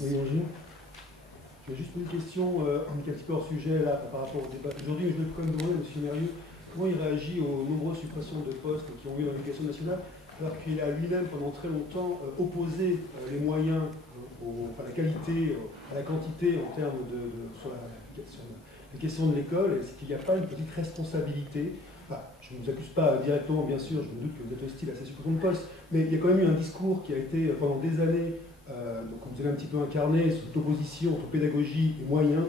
Oui, bonjour. J'ai juste une question qui est un petit peu hors sujet là, par rapport au débat. Aujourd'hui, je veux quand même demander à M. Mérieux comment il réagit aux nombreuses suppressions de postes qui ont eu dans l'éducation nationale, alors qu'il a lui-même pendant très longtemps opposé les moyens à la qualité, à la quantité en termes sur la question de l'école. Est-ce qu'il n'y a pas une petite responsabilité? Enfin, je ne vous accuse pas directement, bien sûr, je me doute que vous êtes hostile à ces suppressions de postes, mais il y a quand même eu un discours qui a été pendant des années. Donc vous avez un petit peu incarné cette opposition entre pédagogie et moyens.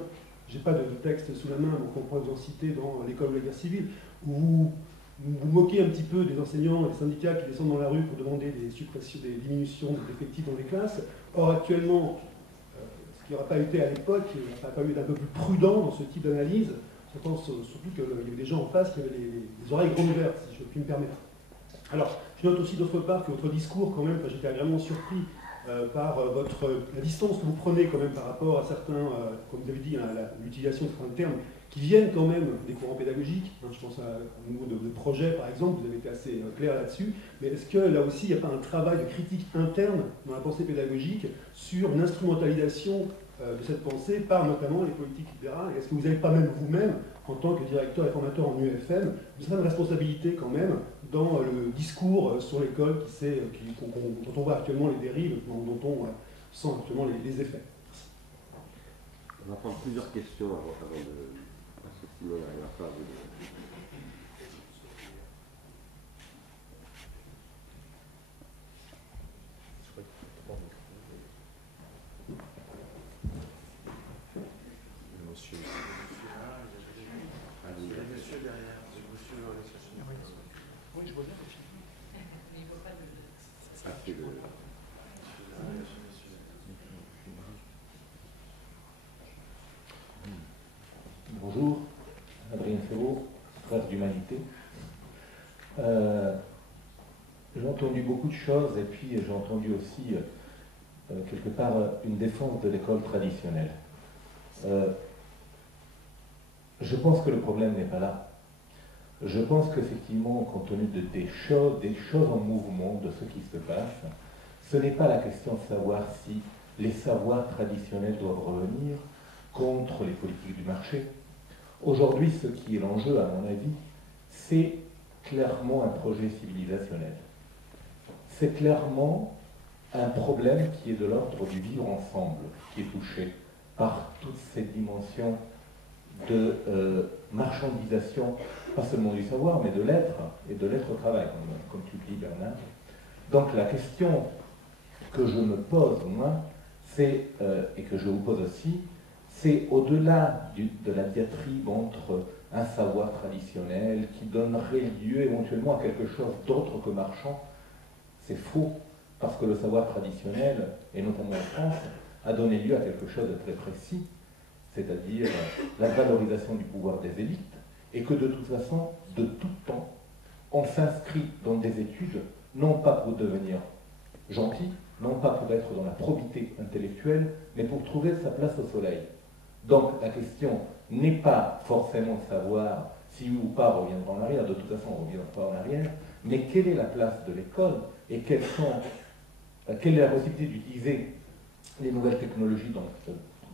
Je n'ai pas de texte sous la main, donc on pourrait vous en citer dans l'école de la guerre civile, où vous moquez un petit peu des enseignants et des syndicats qui descendent dans la rue pour demander des suppressions, des diminutions d'effectifs dans les classes. Or actuellement, ce qui n'aurait pas été à l'époque, il n'aurait pas eu d'un peu plus prudent dans ce type d'analyse. Je pense surtout qu'il y avait des gens en face qui avaient les oreilles grandes ouvertes, si je puis me permettre. Alors, je note aussi d'autre part que votre discours, quand même, j'étais agréablement surpris par la distance que vous prenez quand même par rapport à certains, comme vous avez dit, à l'utilisation de certains termes qui viennent quand même des courants pédagogiques. Je pense au niveau de projets, par exemple, vous avez été assez clair là-dessus. Mais est-ce que là aussi, il n'y a pas un travail de critique interne dans la pensée pédagogique sur une instrumentalisation de cette pensée par notamment les politiques libérales? Est-ce que vous n'avez pas même vous-même, en tant que directeur et formateur en UFM, une certaine responsabilité quand même dans le discours sur l'école dont on voit actuellement les dérives, dont on sent actuellement les effets? On va prendre plusieurs questions avant de... Parce que sinon, il n'arrivera pas à vous dire. Monsieur. Il y a monsieur derrière. Monsieur veut aller chercher. Oui, je vois bien. Mais il ne faut pas le. Ah, c'est le. Bonjour, Adrien Ferraud, Frères d'Humanité. J'ai entendu beaucoup de choses et puis j'ai entendu aussi quelque part une défense de l'école traditionnelle. Je pense que le problème n'est pas là. Je pense qu'effectivement, compte tenu des choses en mouvement, de ce qui se passe, ce n'est pas la question de savoir si les savoirs traditionnels doivent revenir contre les politiques du marché. Aujourd'hui, ce qui est l'enjeu, à mon avis, c'est clairement un projet civilisationnel. C'est clairement un problème qui est de l'ordre du vivre ensemble, qui est touché par toutes ces dimensions de marchandisation, pas seulement du savoir, mais de l'être, et de l'être-travail, comme tu dis, Bernard. Donc la question que je me pose, moi, c'est, et que je vous pose aussi, c'est au-delà de la diatribe entre un savoir traditionnel qui donnerait lieu éventuellement à quelque chose d'autre que marchand. C'est faux, parce que le savoir traditionnel, et notamment en France, a donné lieu à quelque chose de très précis, c'est-à-dire la valorisation du pouvoir des élites, et que de toute façon, de tout temps, on s'inscrit dans des études, non pas pour devenir gentil, non pas pour être dans la probité intellectuelle, mais pour trouver sa place au soleil. Donc la question n'est pas forcément de savoir si oui ou pas reviendra en arrière, de toute façon on ne reviendra pas en arrière, mais quelle est la place de l'école et quelle est la possibilité d'utiliser les nouvelles technologies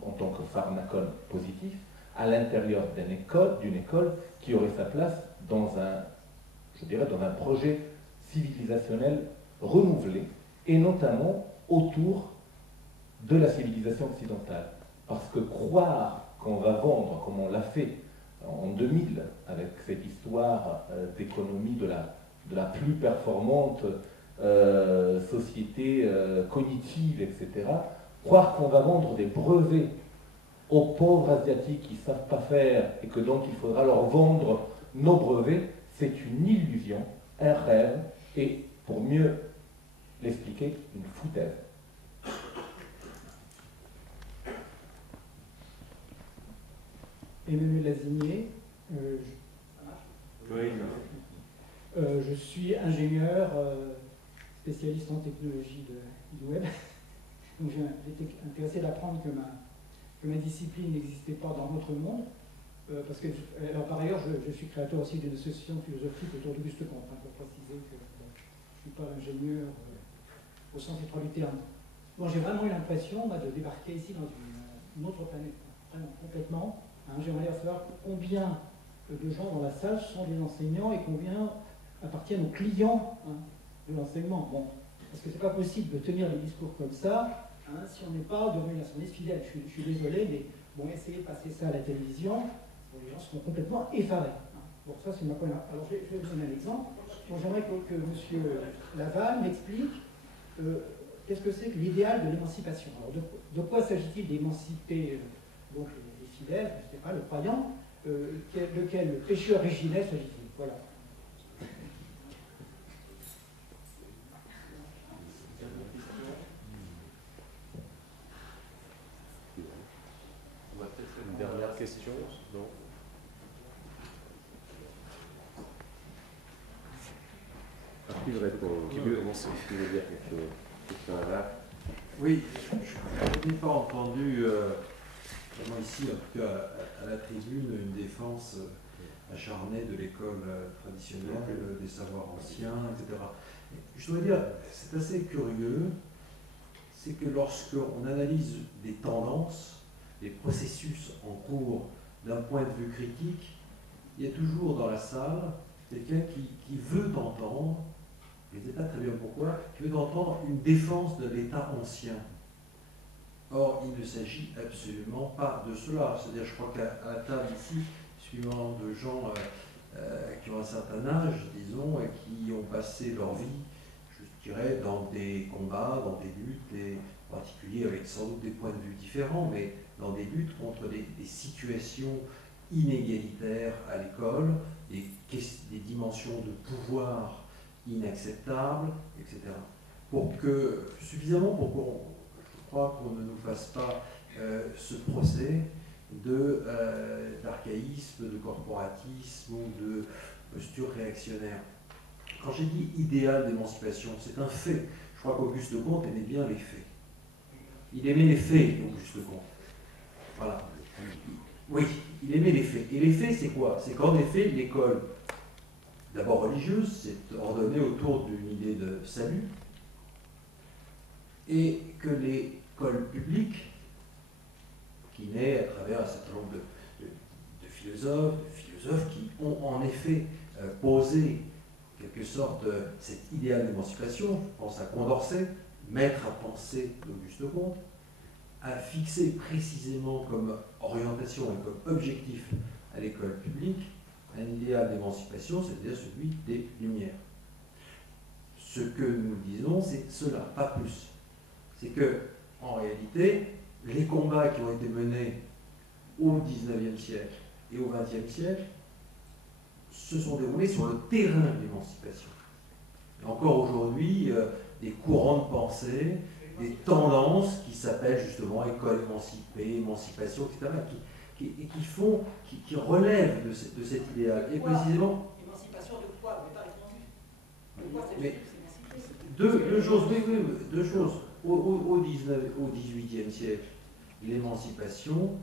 en tant que pharmacone positif à l'intérieur d'une école qui aurait sa place dans un projet civilisationnel renouvelé, et notamment autour de la civilisation occidentale. Parce que croire qu'on va vendre, comme on l'a fait en 2000, avec cette histoire d'économie de la plus performante société cognitive, etc., croire qu'on va vendre des brevets aux pauvres asiatiques qui ne savent pas faire et que donc il faudra leur vendre nos brevets, c'est une illusion, un rêve, et pour mieux l'expliquer, une foutaise. Emmanuel Lazinier, je suis ingénieur spécialiste en technologie du web. Donc j'étais intéressé d'apprendre que ma discipline n'existait pas dans notre monde. Parce que, alors par ailleurs, je suis créateur aussi d'une association philosophique autour d'Auguste Comte, pour préciser que je ne suis pas ingénieur au sens étroit du terme. Bon, j'ai vraiment eu l'impression de débarquer ici dans une autre planète, vraiment, complètement. Hein. J'aimerais savoir combien de gens dans la salle sont des enseignants et combien appartiennent aux clients, hein, de l'enseignement. Bon, parce que c'est pas possible de tenir des discours comme ça, hein, si on n'est pas devenu un nationaliste fidèle. Je suis désolé, mais bon, essayez de passer ça à la télévision, bon, les gens seront complètement effarés. Hein. Bon, ça c'est ma première. Alors je vais vous donner un exemple. Bon, j'aimerais que M. Laval m'explique qu'est-ce que c'est que l'idéal de l'émancipation. Alors de quoi s'agit-il d'émanciper donc les fidèles, je ne sais pas, le croyant, de quel péché originel s'agit-il? Voilà. On va peut-être faire une dernière question, non? Qui veut répondre? Qui veut commencer? Qui veut dire quelque chose? Question là. Oui, je n'ai pas entendu, vraiment ici, en tout cas à la tribune, une défense acharnée de l'école traditionnelle, des savoirs anciens, etc. Je dois dire, c'est assez curieux, c'est que lorsqu'on analyse des tendances, des processus en cours d'un point de vue critique, il y a toujours dans la salle quelqu'un qui veut entendre, je ne sais pas très bien pourquoi, qui veut entendre une défense de l'État ancien. Or, il ne s'agit absolument pas de cela. C'est-à-dire, je crois qu'à la table ici, suivant de gens qui ont un certain âge, disons, et qui ont passé leur vie, je dirais, dans des combats, dans des luttes, et en particulier avec sans doute des points de vue différents, mais dans des luttes contre des situations inégalitaires à l'école, des dimensions de pouvoir inacceptables, etc. Suffisamment pour qu'on, je crois qu'on ne nous fasse pas ce procès d'archaïsme, de corporatisme ou de posture réactionnaire. Quand j'ai dit idéal d'émancipation, c'est un fait. Je crois qu'Auguste Comte aimait bien les faits. Il aimait les faits, Auguste Comte. Voilà. Oui, il aimait les faits. Et les faits, c'est quoi? C'est qu'en effet, l'école, d'abord religieuse, s'est ordonnée autour d'une idée de salut, et que l'école publique, qui naît à travers un certain nombre de philosophes qui ont en effet posé en quelque sorte cet idéal d'émancipation, je pense à Condorcet, maître à penser d'Auguste Comte, a fixé précisément comme orientation et comme objectif à l'école publique un idéal d'émancipation, c'est-à-dire celui des Lumières. Ce que nous disons, c'est cela, pas plus. C'est que, en réalité, les combats qui ont été menés au XIXe siècle et au XXe siècle se sont déroulés sur le terrain de l'émancipation. Et encore aujourd'hui, des courants de pensée, des tendances qui s'appellent justement école émancipée, émancipation, etc., qui relèvent de cet idéal. Et précisément. Émancipation de quoi? Vous n'avez pas répondu. Mais deux choses, oui, deux choses. Au XVIIIe siècle, l'émancipation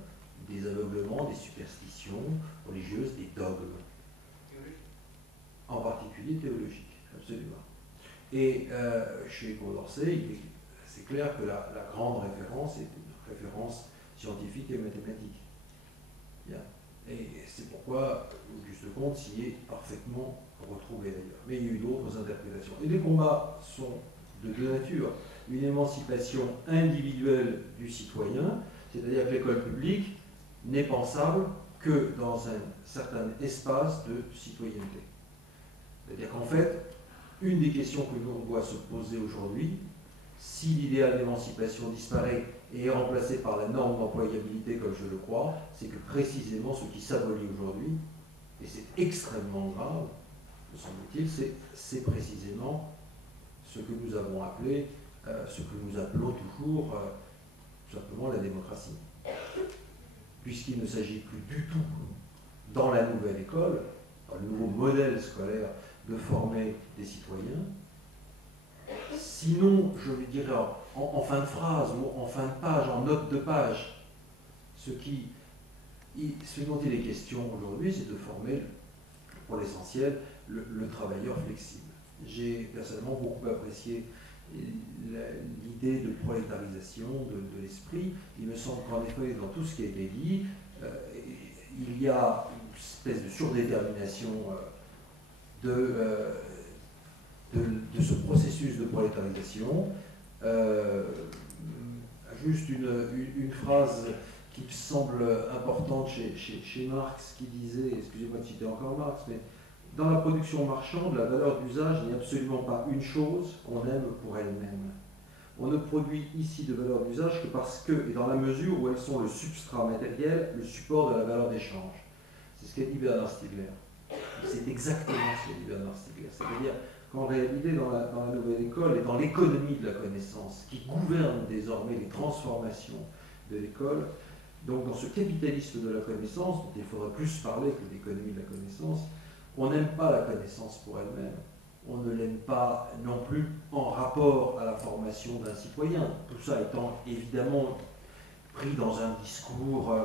des aveuglements, des superstitions religieuses, des dogmes. En particulier théologiques, absolument. Et chez Condorcet, c'est clair que la grande référence est une référence scientifique et mathématique. Bien. Et c'est pourquoi Auguste Comte s'y est parfaitement retrouvé d'ailleurs. Mais il y a eu d'autres interprétations. Et les combats sont de deux natures. Une émancipation individuelle du citoyen, c'est-à-dire que l'école publique n'est pensable que dans un certain espace de citoyenneté. C'est-à-dire qu'en fait, une des questions que l'on doit se poser aujourd'hui, si l'idéal d'émancipation disparaît et est remplacé par la norme d'employabilité, comme je le crois, c'est que précisément ce qui s'abolit aujourd'hui, et c'est extrêmement grave, me semble-t-il, c'est précisément ce que nous avons appelé, ce que nous appelons toujours tout simplement la démocratie. Puisqu'il ne s'agit plus du tout, dans la nouvelle école, dans le nouveau modèle scolaire, de former des citoyens. Sinon, je lui dirais en fin de phrase, ou en fin de page, en note de page, ce dont il est question aujourd'hui, c'est de former, pour l'essentiel, le travailleur flexible. J'ai personnellement beaucoup apprécié l'idée de prolétarisation de l'esprit. Il me semble qu'en effet, dans tout ce qui a été dit, il y a une espèce de surdétermination de ce processus de prolétarisation. Juste une phrase qui me semble importante chez Marx, qui disait, excusez-moi de citer encore Marx, mais dans la production marchande, la valeur d'usage n'est absolument pas une chose qu'on aime pour elle-même. On ne produit ici de valeur d'usage que parce que, et dans la mesure où elles sont le substrat matériel, le support de la valeur d'échange. C'est ce qu'a dit Bernard Stiegler. C'est exactement ce qu'a dit Bernard Stiegler. C'est-à-dire qu'en réalité, dans la nouvelle école et dans l'économie de la connaissance, qui gouverne désormais les transformations de l'école, donc dans ce capitalisme de la connaissance, dont il faudrait plus parler que d'économie de la connaissance, on n'aime pas la connaissance pour elle-même. On ne l'aime pas non plus en rapport à la formation d'un citoyen. Tout ça étant évidemment pris dans un discours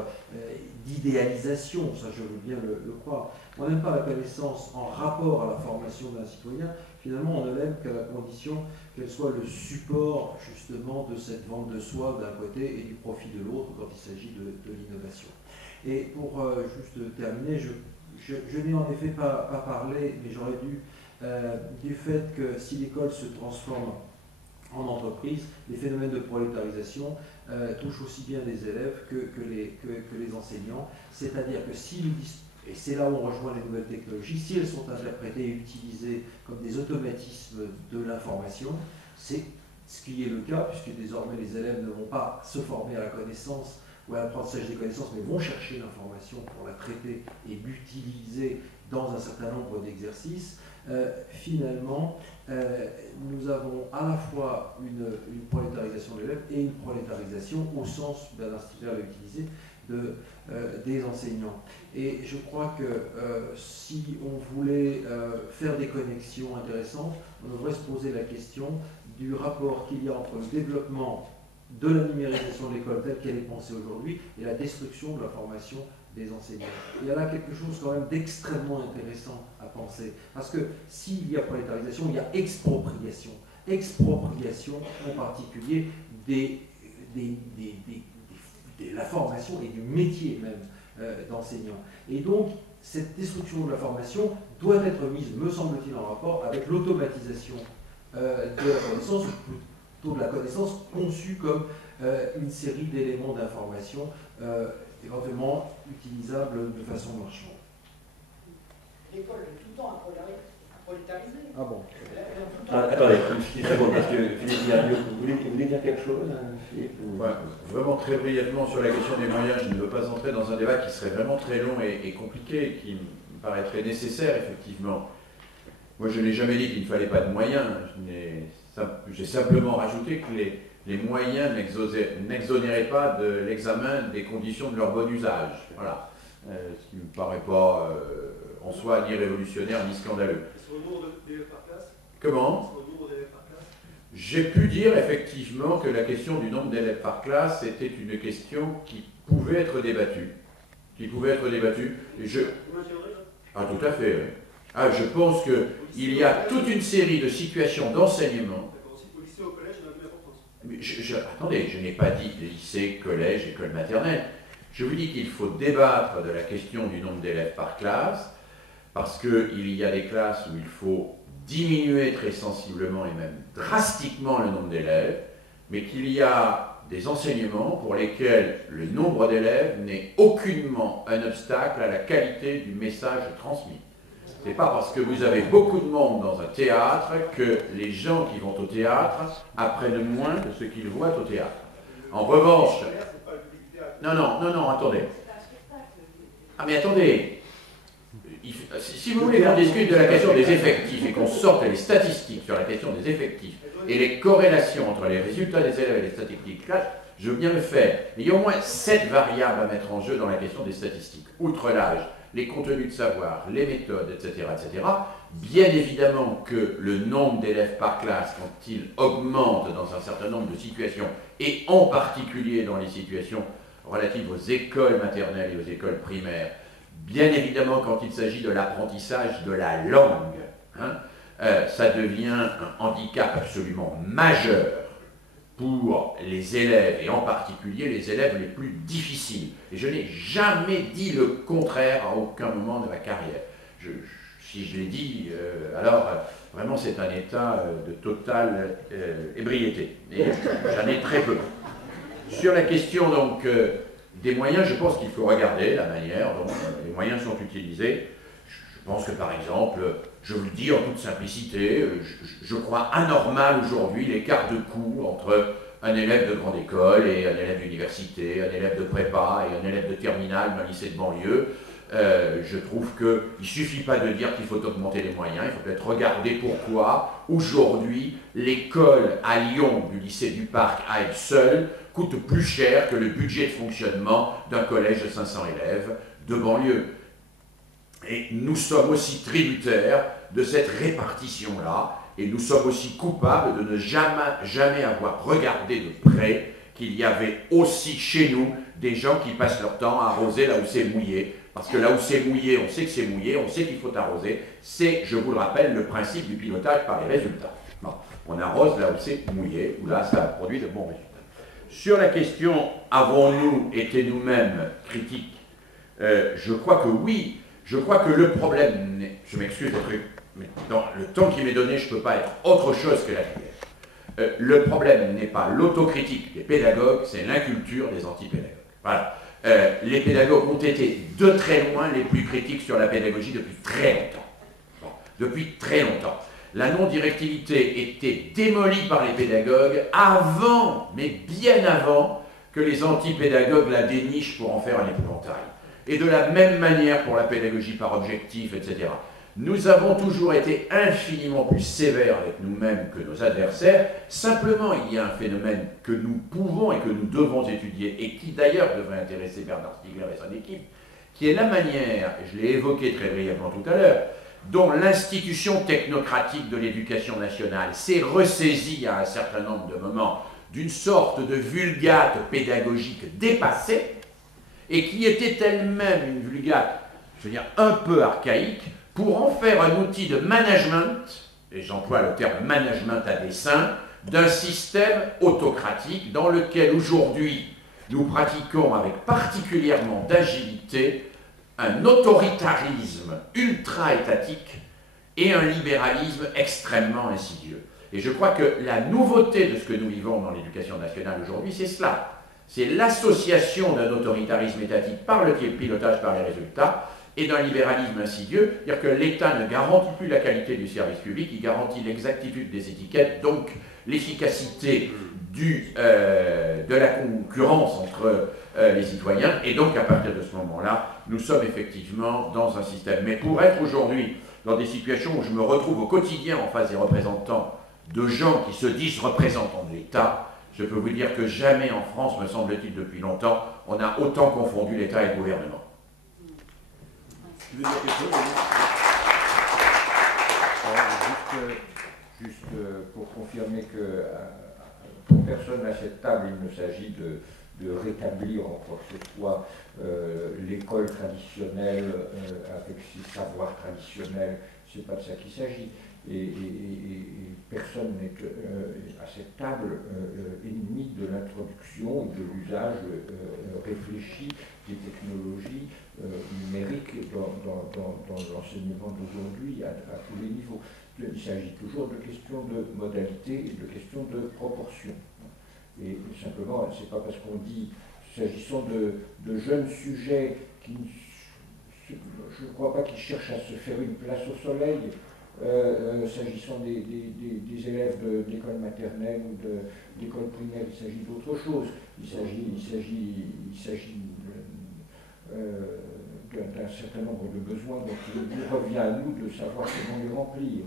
d'idéalisation, ça je veux bien le croire. On n'aime pas la connaissance en rapport à la formation d'un citoyen. Finalement, on ne l'aime qu'à la condition qu'elle soit le support justement de cette vente de soi d'un côté et du profit de l'autre quand il s'agit de l'innovation. Et pour juste terminer, je n'ai en effet pas parlé, mais j'aurais dû, du fait que si l'école se transforme en entreprise, les phénomènes de prolétarisation touchent aussi bien les élèves que les enseignants. C'est-à-dire que si et c'est là où on rejoint les nouvelles technologies, si elles sont interprétées et utilisées comme des automatismes de l'information, c'est ce qui est le cas, puisque désormais les élèves ne vont pas se former à la connaissance ou à l'apprentissage des connaissances, mais vont chercher l'information pour la traiter et l'utiliser dans un certain nombre d'exercices. Finalement, nous avons à la fois une prolétarisation de l'élève et une prolétarisation, au sens, Bernard Stiegler l'a utilisé, des enseignants. Et je crois que si on voulait faire des connexions intéressantes, on devrait se poser la question du rapport qu'il y a entre le développement de la numérisation de l'école telle qu'elle est pensée aujourd'hui et la destruction de la formation des enseignants. Il y a là quelque chose quand même d'extrêmement intéressant à penser. Parce que s'il y a prolétarisation, il y a expropriation. Expropriation en particulier de la formation et du métier même d'enseignant. Et donc, cette destruction de la formation doit être mise, me semble-t-il, en rapport avec l'automatisation de la connaissance, ou plutôt de la connaissance conçue comme une série d'éléments d'information éventuellement utilisables de façon marchande. L'école de tout temps a prolétarisé. Ah bon. Attendez, une seconde, parce que Philippe Diario, vous voulez dire quelque chose, Philippe ou... Ouais, vraiment très brièvement sur la question des moyens, je ne veux pas entrer dans un débat qui serait vraiment très long et compliqué, qui me paraîtrait nécessaire, effectivement. Moi, je n'ai jamais dit qu'il ne fallait pas de moyens, j'ai simplement rajouté que les moyens n'exonéraient pas de l'examen des conditions de leur bon usage. Voilà. Ce qui ne me paraît pas en soi ni révolutionnaire ni scandaleux. Sur le nombre d'élèves par classe ? Comment ? Sur le nombre d'élèves par classe ? J'ai pu dire effectivement que la question du nombre d'élèves par classe était une question qui pouvait être débattue. Et Ah, tout à fait, oui. Ah, je pense qu'il y a toute une série de situations d'enseignement. Au lycée, au collège, on a plus d'importance. Mais attendez, je n'ai pas dit lycée, collège, école maternelle. Je vous dis qu'il faut débattre de la question du nombre d'élèves par classe, parce qu'il y a des classes où il faut diminuer très sensiblement et même drastiquement le nombre d'élèves, mais qu'il y a des enseignements pour lesquels le nombre d'élèves n'est aucunement un obstacle à la qualité du message transmis. Ce n'est pas parce que vous avez beaucoup de monde dans un théâtre que les gens qui vont au théâtre apprennent moins que ce qu'ils voient au théâtre. En revanche... Non, attendez. Ah mais attendez. Si vous voulez qu'on discute de la question des effectifs et qu'on sorte les statistiques sur la question des effectifs et les corrélations entre les résultats des élèves et les statistiques de classe, je veux bien le faire. Mais il y a au moins 7 variables à mettre en jeu dans la question des statistiques. Outre l'âge, les contenus de savoir, les méthodes, etc., etc. Bien évidemment que le nombre d'élèves par classe, quand il augmente dans un certain nombre de situations, et en particulier dans les situations relatives aux écoles maternelles et aux écoles primaires, bien évidemment quand il s'agit de l'apprentissage de la langue, ça devient un handicap absolument majeur pour les élèves, et en particulier les élèves les plus difficiles. Et je n'ai jamais dit le contraire à aucun moment de ma carrière. Si je l'ai dit, alors vraiment c'est un état de totale ébriété. Et j'en ai très peu. Sur la question donc des moyens, je pense qu'il faut regarder la manière dont les moyens sont utilisés. Je pense que par exemple, je vous le dis en toute simplicité, je crois anormal aujourd'hui l'écart de coût entre un élève de grande école et un élève d'université, un élève de prépa et un élève de terminale d'un lycée de banlieue. Je trouve qu'il ne suffit pas de dire qu'il faut augmenter les moyens, il faut peut-être regarder pourquoi aujourd'hui l'école à Lyon du lycée du Parc à elle seule coûte plus cher que le budget de fonctionnement d'un collège de 500 élèves de banlieue. Et nous sommes aussi tributaires de cette répartition-là, et nous sommes aussi coupables de ne jamais avoir regardé de près qu'il y avait aussi chez nous des gens qui passent leur temps à arroser là où c'est mouillé. Parce que là où c'est mouillé, on sait que c'est mouillé, on sait qu'il faut arroser. C'est, je vous le rappelle, le principe du pilotage par les résultats. Bon, on arrose là où c'est mouillé, où là ça produit de bons résultats. Sur la question, avons-nous été nous-mêmes critiques? Je crois que oui. Je crois que le problème, je m'excuse des trucs, mais dans le temps qui m'est donné, je ne peux pas être autre chose que la lumière. Le problème n'est pas l'autocritique des pédagogues, c'est l'inculture des antipédagogues. Voilà. Les pédagogues ont été de très loin les plus critiques sur la pédagogie depuis très longtemps. Bon, depuis très longtemps. La non-directivité était démolie par les pédagogues avant, mais bien avant, que les antipédagogues la dénichent pour en faire un épouvantail. Et de la même manière pour la pédagogie par objectif, etc. Nous avons toujours été infiniment plus sévères avec nous-mêmes que nos adversaires. Simplement, il y a un phénomène que nous pouvons et que nous devons étudier, et qui d'ailleurs devrait intéresser Bernard Stiegler et son équipe, qui est la manière, et je l'ai évoqué très brièvement tout à l'heure, dont l'institution technocratique de l'éducation nationale s'est ressaisie à un certain nombre de moments d'une sorte de vulgate pédagogique dépassée, et qui était elle-même une vulgate, je veux dire, un peu archaïque, pour en faire un outil de management, et j'emploie le terme management à dessein, d'un système autocratique dans lequel aujourd'hui nous pratiquons avec particulièrement d'agilité un autoritarisme ultra-étatique et un libéralisme extrêmement insidieux. Et je crois que la nouveauté de ce que nous vivons dans l'éducation nationale aujourd'hui, c'est cela. C'est l'association d'un autoritarisme étatique par le pilotage par les résultats et d'un libéralisme insidieux, c'est-à-dire que l'État ne garantit plus la qualité du service public, il garantit l'exactitude des étiquettes, donc l'efficacité de la concurrence entre les citoyens, et donc à partir de ce moment-là, nous sommes effectivement dans un système. Mais pour être aujourd'hui dans des situations où je me retrouve au quotidien en face des représentants de gens qui se disent représentants de l'État, je peux vous dire que jamais en France, me semble-t-il depuis longtemps, on a autant confondu l'État et le gouvernement. Juste pour confirmer que pour personne à cette table, il ne s'agit de rétablir en quoi que ce soit l'école traditionnelle avec ses savoirs traditionnels, c'est pas de ça qu'il s'agit. Et personne n'est à cette table ennemi de l'introduction ou de l'usage réfléchi des technologies numériques dans l'enseignement d'aujourd'hui à tous les niveaux. Il s'agit toujours de questions de modalité et de questions de proportion. Et simplement, c'est pas parce qu'on dit, s'agissant de jeunes sujets qui, je ne crois pas qu'ils cherchent à se faire une place au soleil, s'agissant des élèves d'école maternelle ou d'école primaire, il s'agit d'autre chose. Il s'agit d'un certain nombre de besoins dont il revient à nous de savoir comment les remplir.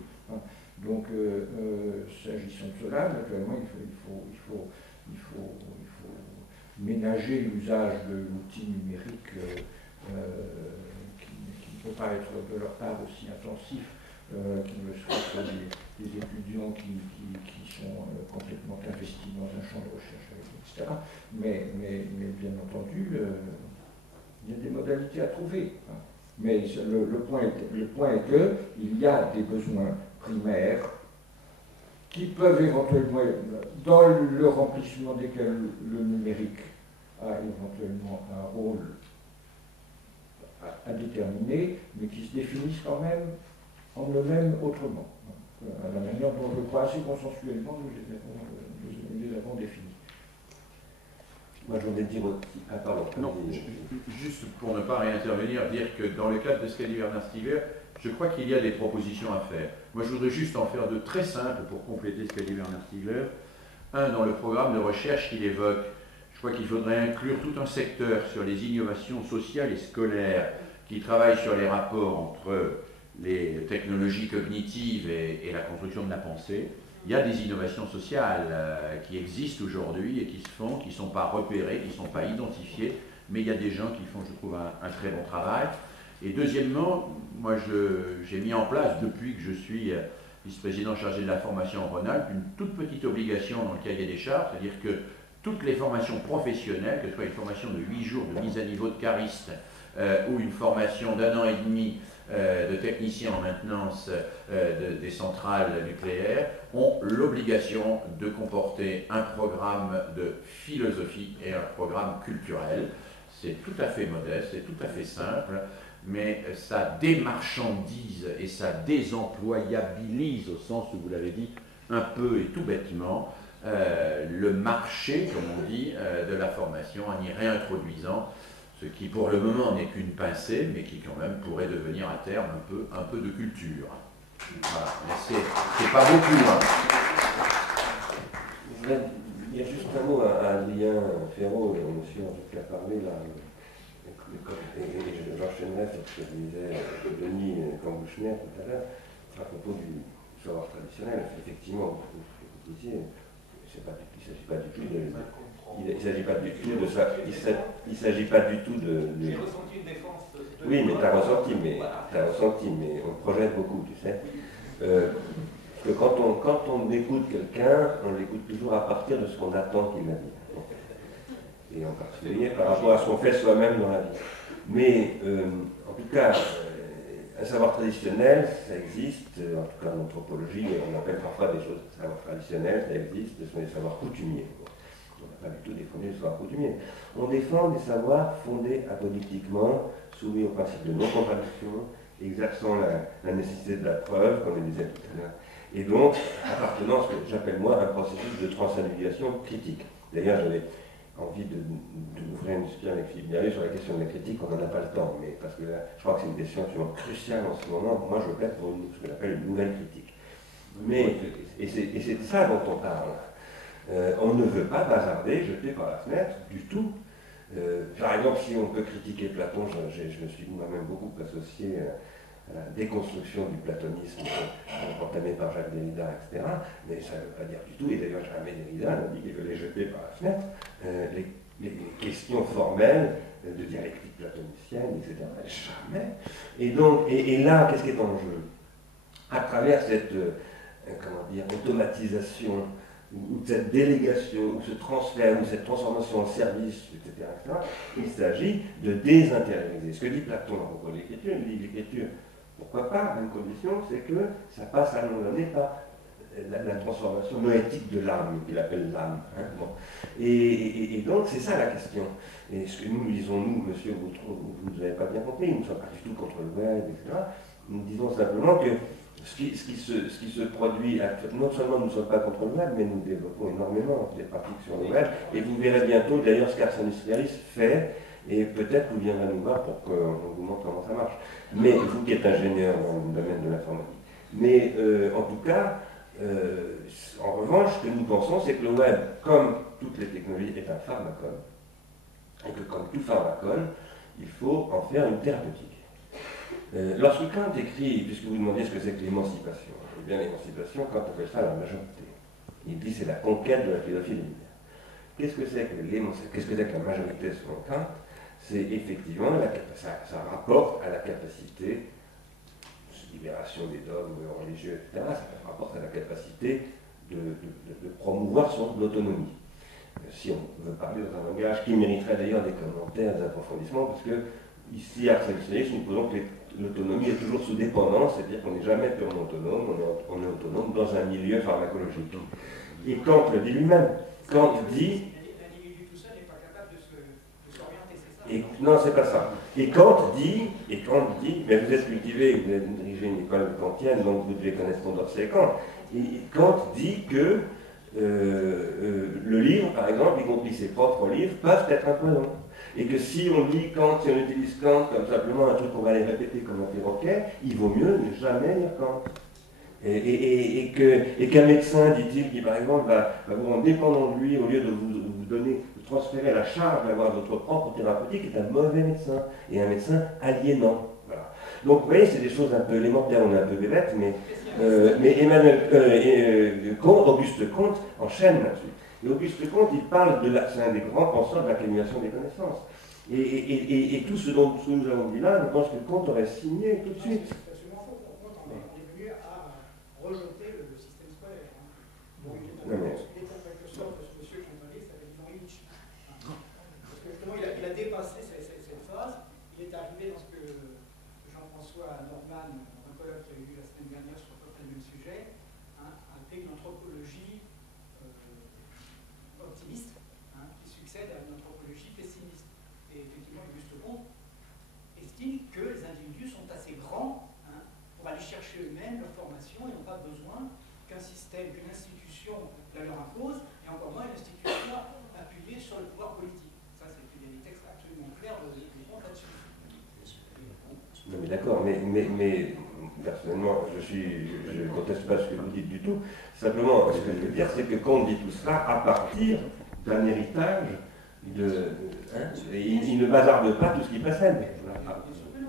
Donc, s'agissant de cela, naturellement, il faut ménager l'usage de l'outil numérique qui ne peut pas être de leur part aussi intensif qu'il ne soit pour des étudiants qui sont complètement investis dans un champ de recherche, etc. Mais bien entendu, il y a des modalités à trouver. Mais le point est qu'il y a des besoins primaires qui peuvent éventuellement, dans le remplissement desquels le numérique a éventuellement un rôle à déterminer, mais qui se définissent quand même en eux-mêmes autrement, à la manière dont je crois assez consensuellement nous les avons définis. Moi, je voudrais dire aussi. Ah, pardon. Non, juste pour ne pas réintervenir, dire que dans le cadre de ce qu'a dit Bernard Stiegler, je crois qu'il y a des propositions à faire. Moi, je voudrais juste en faire de très simples pour compléter ce qu'a dit Bernard Stiegler. Un, dans le programme de recherche qu'il évoque, je crois qu'il faudrait inclure tout un secteur sur les innovations sociales et scolaires qui travaillent sur les rapports entre les technologies cognitives et la construction de la pensée. Il y a des innovations sociales qui existent aujourd'hui et qui se font, qui ne sont pas repérées, qui ne sont pas identifiées, mais il y a des gens qui font, je trouve, un très bon travail. Et deuxièmement, moi j'ai mis en place, depuis que je suis vice-président chargé de la formation en Rhône-Alpes, une toute petite obligation dans le cahier des charges, c'est-à-dire que toutes les formations professionnelles, que ce soit une formation de 8 jours de mise à niveau de cariste ou une formation d'1 an et demi de technicien en maintenance des centrales nucléaires, ont l'obligation de comporter un programme de philosophie et un programme culturel. C'est tout à fait modeste, c'est tout à fait simple, mais ça démarchandise et ça désemployabilise, au sens où vous l'avez dit, un peu et tout bêtement, le marché, comme on dit, de la formation en y réintroduisant ce qui pour le moment n'est qu'une pincée, mais qui quand même pourrait devenir à terme un peu de culture. Voilà, mais c'est pas beaucoup. Hein. Je voudrais dire juste un mot à Adrien Ferraud, monsieur qui a parlé là, et j'enchaînerai sur ce que disait Denis Cambouchner tout à l'heure, à propos du savoir traditionnel. Effectivement, vous disiez, il ne s'agit pas du tout de... Il ne s'agit pas du tout de ça. Il s'agit pas du tout de. J'ai ressenti une défense. Oui, mais tu as ressenti, mais on projette beaucoup, tu sais. Parce que quand on écoute quelqu'un, on l'écoute toujours à partir de ce qu'on attend qu'il a dit. Et en particulier par rapport à ce qu'on fait soi-même dans la vie. Mais en tout cas, un savoir traditionnel, ça existe, en tout cas en anthropologie, on appelle parfois des choses savoir traditionnels, ça existe, ce sont des savoirs coutumiers. On n'a pas du tout défendu les savoirs coutumiers. On défend des savoirs fondés apolitiquement, soumis au principe de non-contradiction, exerçant la nécessité de la preuve, comme je disais tout à l'heure, et donc appartenant à ce que j'appelle moi un processus de transindividuation critique. D'ailleurs, j'avais envie d'ouvrir une discussion avec Philippe Biarrieu sur la question de la critique, on n'en a pas le temps, mais parce que là, je crois que c'est une question absolument cruciale en ce moment. Moi, je plaide pour ce que j'appelle une nouvelle critique. Mais, et c'est de ça dont on parle. On ne veut pas bazarder, jeter par la fenêtre, du tout. Par exemple, si on peut critiquer Platon, je me suis moi-même beaucoup associé à la déconstruction du platonisme entamé par Jacques Derrida, etc. Mais ça ne veut pas dire du tout, et d'ailleurs jamais Derrida n'a dit qu'il fallait jeter par la fenêtre les questions formelles de dialectique platonicienne, etc. Jamais. Et donc, et là, qu'est-ce qui est en jeu? À travers cette automatisation, ou cette délégation, ou ce transfert, ou cette transformation en service, etc., il s'agit de désintérioriser. Ce que dit Platon à propos de l'écriture, il dit l'écriture, pourquoi pas, à une condition, c'est que ça passe à un moment donné par la transformation noétique de l'âme, qu'il appelle l'âme. Hein, bon. Et donc, c'est ça la question. Et ce que nous disons, nous, monsieur, vous ne avez pas bien compris, nous ne sommes pas du tout contre le web, etc. Nous disons simplement que ce qui se produit, non seulement nous ne sommes pas contre le web, mais nous développons énormément des pratiques sur le web, et vous verrez bientôt d'ailleurs ce qu'Ars Industrialis fait, et peut-être vous viendrez nous voir pour qu'on vous montre comment ça marche. Mais vous qui êtes ingénieur dans le domaine de l'informatique. Mais en tout cas, en revanche, ce que nous pensons, c'est que le web, comme toutes les technologies, est un pharmacone, et que comme tout pharmacone, il faut en faire une thérapeutique. Lorsque Kant écrit, puisque vous demandez ce que c'est que l'émancipation, eh bien l'émancipation, Kant appelle ça la majorité. Il dit c'est la conquête de la philosophie lumière. Qu'est-ce que c'est que la majorité selon Kant? C'est effectivement, ça rapporte à la capacité, libération des dogmes religieux, etc., ça rapporte à la capacité de promouvoir son autonomie. Si on veut parler dans un langage qui mériterait d'ailleurs des commentaires, des approfondissements, parce que ici, à Arsène Sénèque, nous posons que l'autonomie est toujours sous dépendance, c'est-à-dire qu'on n'est jamais purement autonome, on est autonome dans un milieu pharmacologique. Et Kant le dit lui-même. Kant dit... L'individu tout seul n'est pas capable de s'orienter, c'est ça? Et, non, c'est pas ça. Et Kant dit, mais vous êtes cultivé, vous avez dirigé une école kantienne, donc vous devez connaître Condorcet et Kant. Et Kant dit que le livre, par exemple, y compris ses propres livres, peuvent être un poison. Et que si on lit Kant, si on utilise Kant comme simplement un truc qu'on va aller répéter comme un perroquet, il vaut mieux ne jamais lire Kant. Et qu'un médecin, dit-il, qui par exemple va vous rendre dépendant de lui, au lieu de vous donner, de transférer la charge d'avoir votre propre thérapeutique, est un mauvais médecin, et un médecin aliénant. Voilà. Donc vous voyez, c'est des choses un peu élémentaires, on est un peu bébête, mais Auguste Comte enchaîne là-dessus. Et Auguste Comte, il parle c'est un des grands penseurs de l'accumulation des connaissances. Et tout ce dont nous avons dit là, je pense que Comte aurait signé tout de suite. C'est absolument faux. Comte en est venu à rejeter le système scolaire. Donc il est en quelque sorte ce monsieur qui m'a dit, ça s'appelle Ivan Illich. Parce que justement, il a dépassé cette phase. Il est arrivé dans ce que Jean-François Norman, un colloque qui a eu lieu la semaine dernière sur le même sujet, a appelé une anthropologie optimiste, qui succède à une anthropologie pessimiste. Et effectivement, Auguste Comte estime que les individus sont assez grands pour aller chercher eux-mêmes leur formation et n'ont pas besoin qu'un système, qu'une institution la leur impose, et encore moins une institution appuyée sur le pouvoir politique. Ça, il y a des textes absolument clairs de Comte là-dessus. Non mais d'accord, mais personnellement, je ne conteste pas ce que vous dites du tout. Simplement, ce que je veux dire, c'est que Comte dit tout cela à partir d'un héritage et il ne bazarde pas tout ce qui précède. Voilà. Vous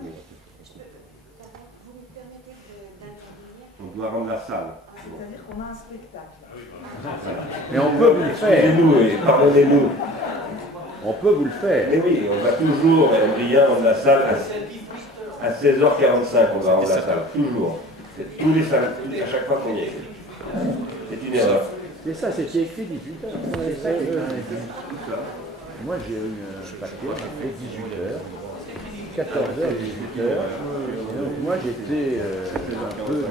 me permettez d'intervenir? On doit rendre la salle. C'est-à-dire qu'on a un spectacle. Mais on peut vous le faire. Excusez-nous et pardonnez-nous. On peut vous le faire. Mais oui, on va toujours, Brian, rendre la salle à 16h45, on va rendre la salle. Toujours. Tous les salles, à chaque fois qu'on y est. C'est une erreur. C'est ça, c'était écrit 18h. Moi, j'ai eu un papier, j'ai fait 18h, 14h, 18h. Donc moi, j'étais un peu dans